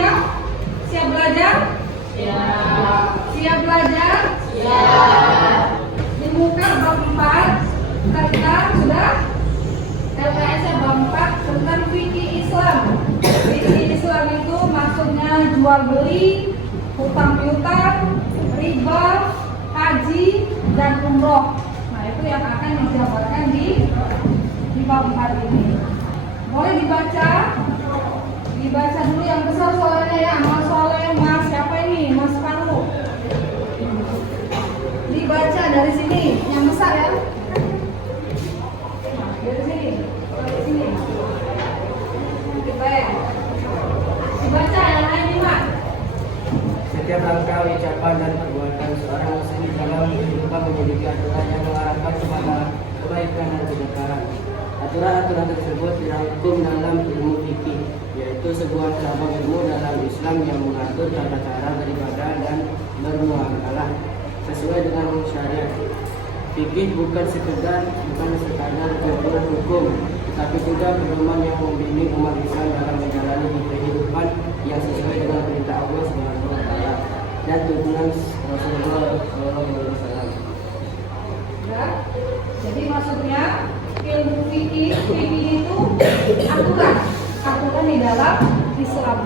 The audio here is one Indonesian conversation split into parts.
siap? Siap belajar? Siap. Siap belajar? Siap. Di muka bab 4 kita sudah LKS bab 4 tentang fikih Islam. Fikih Islam itu maksudnya jual beli, hutang piutang, riba, haji, dan umroh. Nah itu yang akan dijabarkan di bab 4 ini. Boleh dibaca? Dibaca dulu yang besar soalnya ya. Mas Soleh, Mas siapa ini? Mas Faru. Dibaca dari sini, yang besar ya. Nah, dari sini, dari sini. Baik. Dibaca yang lain lima. Setiap langkah, ucapan, dan perbuatan seorang muslim dalam kehidupan memiliki aturan yang mengarahkan kepada kebaikan dan kebenaran. Aturan-aturan tersebut dirangkum dalam ilmu fikih, yaitu sebuah cabang ilmu dalam Islam yang mengatur tata cara beribadah dan bermuamalah sesuai dengan syariat. Fikih bukan sekadar jurnal hukum, tetapi juga pedoman yang membimbing umat Islam dalam menjalani kehidupan yang sesuai dengan perintah Allah Subhanahu wa taala dan tuntunan Rasulullah SAW. Ya. Jadi maksudnya ilmu fikih itu aturan di dalam Islam.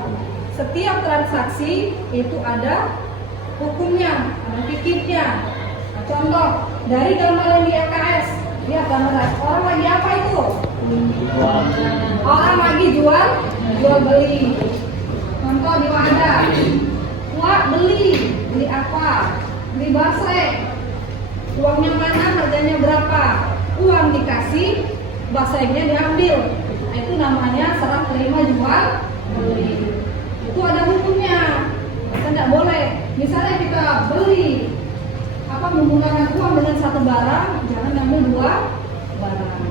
Setiap transaksi itu ada hukumnya, ada fikihnya. Nah, contoh dari gambaran di EKS, lihat gambaran orang lagi apa itu? Orang lagi jual beli. Contoh di wadah, wah beli apa? Beli basrek. Uangnya mana? Harganya berapa? Uang dikasih, basreknya diambil. Nah, itu namanya serah terima jual beli. Itu ada hukumnya. Kita tidak boleh. Misalnya kita beli menggunakan uang dengan satu barang, jangan ambil dua barang.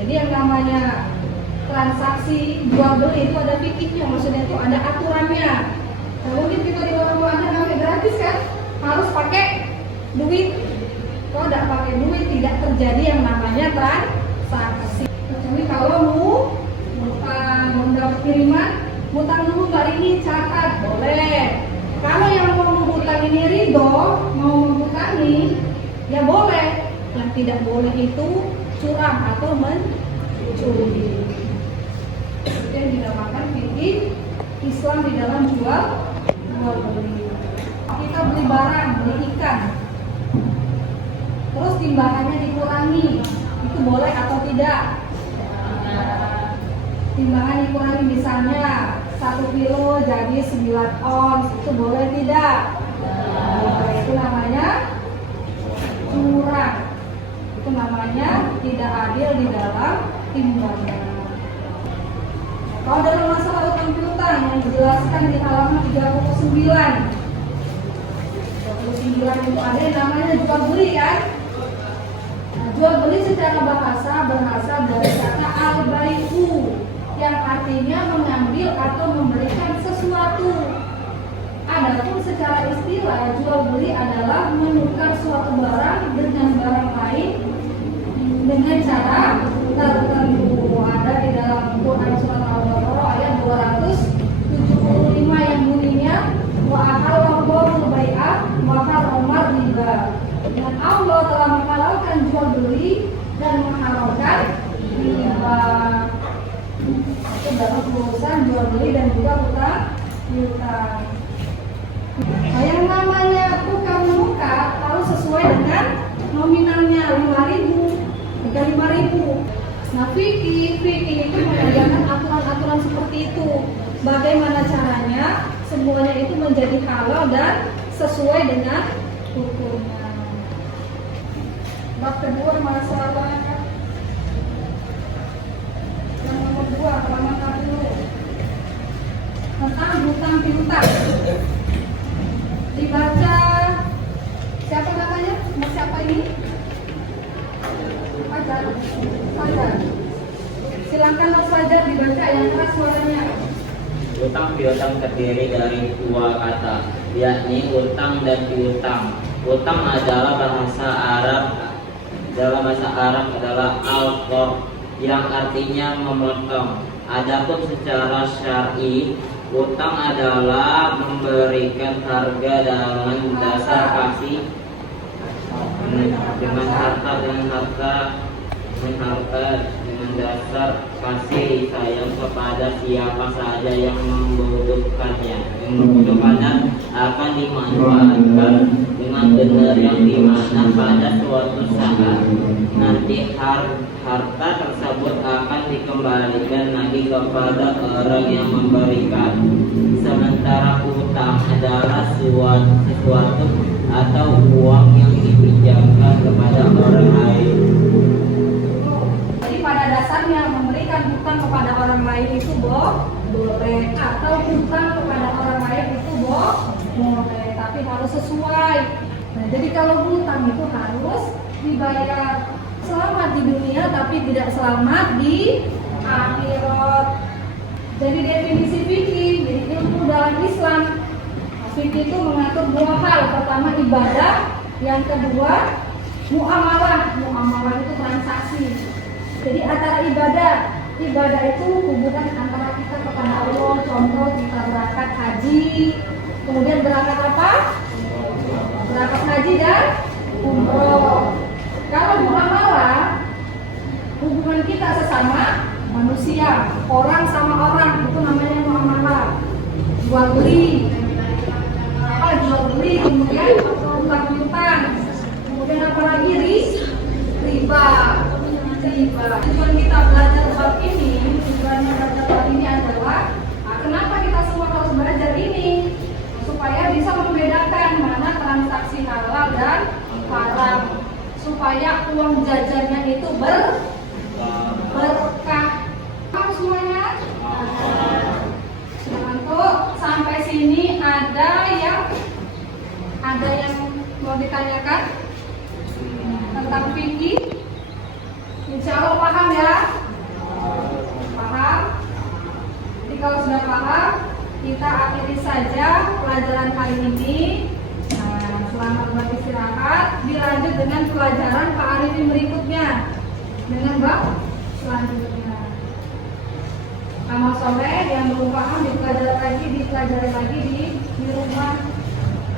Jadi yang namanya transaksi jual beli itu ada fikihnya, maksudnya itu ada aturannya. Nah, mungkin kita di luar ada namanya gratis kan, harus pakai duit. Kalau tidak pakai duit tidak terjadi yang namanya transaksi. Kecuali kalau mau dapat kiriman, hutang dulu Mbak ini catat, boleh. Kalau yang mau menghutang ini ridho, mau menghutangi, ya boleh. Yang tidak boleh itu curang atau mencuri. Itu yang dinamakan fikih Islam di dalam jual beli. Kita beli barang, beli ikan, terus timbangannya dikurangi, itu boleh atau tidak? Timbangan dikurangi, misalnya 1 kilo jadi 9 ons, itu boleh tidak? Itu namanya curang. Itu namanya tidak adil di dalam timbangan. Kalau dalam masalah utang piutang yang dijelaskan di halaman 39 itu ada yang namanya jual beli kan? Nah, jual beli secara bahasa berasal dari kata al-bai'u yang artinya mengambil atau memberikan sesuatu. Adapun secara istilah jual beli adalah menukar suatu barang dengan barang lain dengan cara tertentu. Ada di dalam Quran surat Al-Baqarah ayat 275 yang bunyinya wa ahallallahu bai'ah wa harrama riba. Dan Allah telah menghalalkan jual beli dan mengharamkan riba. Itu dalam urusan jual beli dan juga hutang piutang. Nah, yang namanya tukar menukar harus sesuai dengan nominalnya 5.000, bukan 5.000. Nah, fikih itu mengajarkan aturan-aturan seperti itu. Bagaimana caranya semuanya itu menjadi halal dan sesuai dengan hukumnya. Bab kedua masalah yang nomor 2 pertama dulu tentang hutang piutang. Dibaca siapa namanya? Mas siapa ini? Fajar. Silakan Mas Fajar dibaca yang keras suaranya. Hutang piutang terdiri dari 2 kata, yakni hutang dan piutang. Hutang adalah dalam bahasa Arab adalah al-qard yang artinya memotong. Adapun secara syar'i, Utang adalah memberikan harga dengan dasar kasih dengan harta dengan dasar kasih sayang kepada siapa saja yang membutuhkannya. Yang membutuhkannya akan dimanfaatkan dengan benar, yang dimana pada suatu saat nanti harta tersebut akan dikembalikan lagi kepada orang yang memberikan. Sementara utang adalah sesuatu atau uang yang dipinjamkan kepada orang lain. Jadi pada dasarnya memberikan hutang kepada orang lain itu boleh, atau hutang kepada orang lain itu boleh, tapi harus sesuai. Nah, jadi kalau hutang itu harus dibayar selamat di dunia, tapi tidak selamat di akhirat. Jadi definisi fikih, jadi ilmu dalam Islam, fikih itu mengatur dua hal. Pertama ibadah, yang kedua muamalah. Muamalah itu transaksi. Jadi antara ibadah itu hubungan antara kita kepada Allah. Contoh kita berangkat haji, kemudian berangkat apa? Berangkat haji dan umroh. Kalau muamalah, hubungan kita sesama manusia, orang sama orang, itu namanya muamalah. Jual beli, kemudian utang, kemudian apa lagi? Riba. Tujuan kita belajar bab ini, adalah kenapa kita semua harus belajar ini, supaya bisa membedakan mana transaksi halal dan haram, supaya uang jajannya itu berkah. Paham semuanya? Untuk sampai sini ada yang mau ditanyakan tentang fikih? Insya Allah paham ya? Paham? Jadi kalau sudah paham, kita akhiri saja pelajaran kali ini. Selamat beristirahat. Dilanjut dengan pelajaran Pak Arifin berikutnya dengan bab selanjutnya. Amal soleh yang belum paham dipelajari lagi di rumah.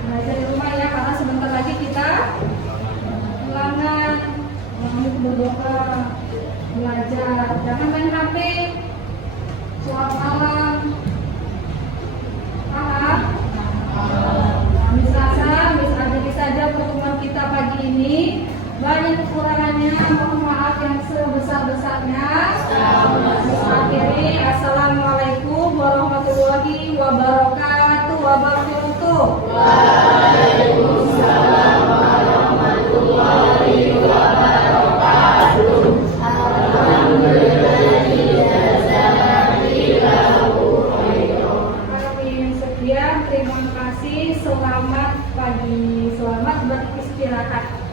Belajar di rumah ya, karena sebentar lagi kita ulangan. Kami berdoa, belajar, jangan main HP, sholat malam. Paham? Bisa jadi saja pertemuan kita pagi ini banyak kekurangannya, mohon maaf yang sebesar-besarnya. Akhiri, assalamualaikum warahmatullahi wabarakatuh. Waalaikumsalam warahmatullahi wabarakatuh. Sekian, terima kasih. Selamat pagi, selamat beristirahat.